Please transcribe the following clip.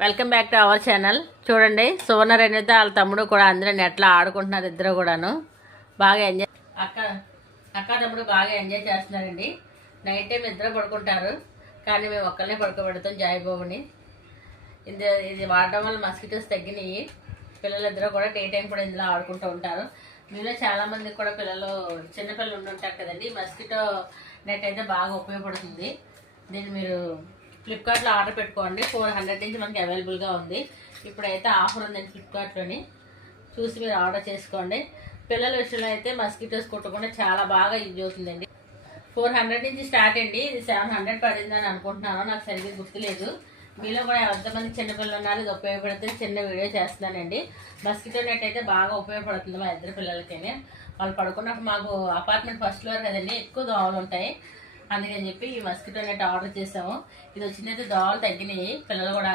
Welcome back to our channel. చూడండి, సువర్ణ రేణుతో వాళ్ళ తమ్ముడు కూడా అందరూ నెట్లో ఆడుకుంటున్నారు. ఇద్దరు కూడాను బాగా ఎంజాయ్ అక్క తమ్ముడు బాగా ఎంజాయ్ చేస్తున్నారండి. నైట్ టైం ఇద్దరు పడుకుంటారు, కానీ మేము ఒక్కరినే పడుకోబెడతాం జాయిబాబుని. ఇది వాడడం వల్ల మస్కిటోస్ తగ్గినాయి. పిల్లలిద్దరూ కూడా డే టైం కూడా ఇందులో ఆడుకుంటూ ఉంటారు. మీలో చాలామందికి కూడా చిన్నపిల్లలు ఉండుంటారు కదండి. మస్కిటో నెట్ అయితే బాగా ఉపయోగపడుతుంది. దీన్ని మీరు ఫ్లిప్కార్ట్లో ఆర్డర్ పెట్టుకోండి. 400 నుంచి మనకి అవైలబుల్గా ఉంది. ఇప్పుడైతే ఆఫర్ ఉందండి ఫ్లిప్కార్ట్లోని, చూసి మీరు ఆర్డర్ చేసుకోండి. పిల్లల విషయంలో అయితే మస్కిటోస్ కుట్టకుండా చాలా బాగా యూజ్ అవుతుందండి. 400 నుంచి స్టార్ట్ అండి. ఇది 700 పడిందని అనుకుంటున్నాను, నాకు సరిగ్గా గుర్తులేదు. మీలో కూడా ఎంతమంది చిన్నపిల్లలు ఉన్నారు, ఇది ఉపయోగపడితే చిన్న వీడియో చేస్తున్నానండి. మస్కిటో నెట్ అయితే బాగా ఉపయోగపడుతుంది మా ఇద్దరు పిల్లలకి. వాళ్ళు పడుకున్నప్పుడు మాకు అపార్ట్మెంట్ ఫస్ట్ ఫ్లోర్ కదండి, ఎక్కువ దోమలు ఉంటాయి. అందుకని చెప్పి ఈ మస్కిటో నెట్ ఆర్డర్ చేసాము. ఇది వచ్చినైతే దోమలు తగ్గినాయి. పిల్లలు కూడా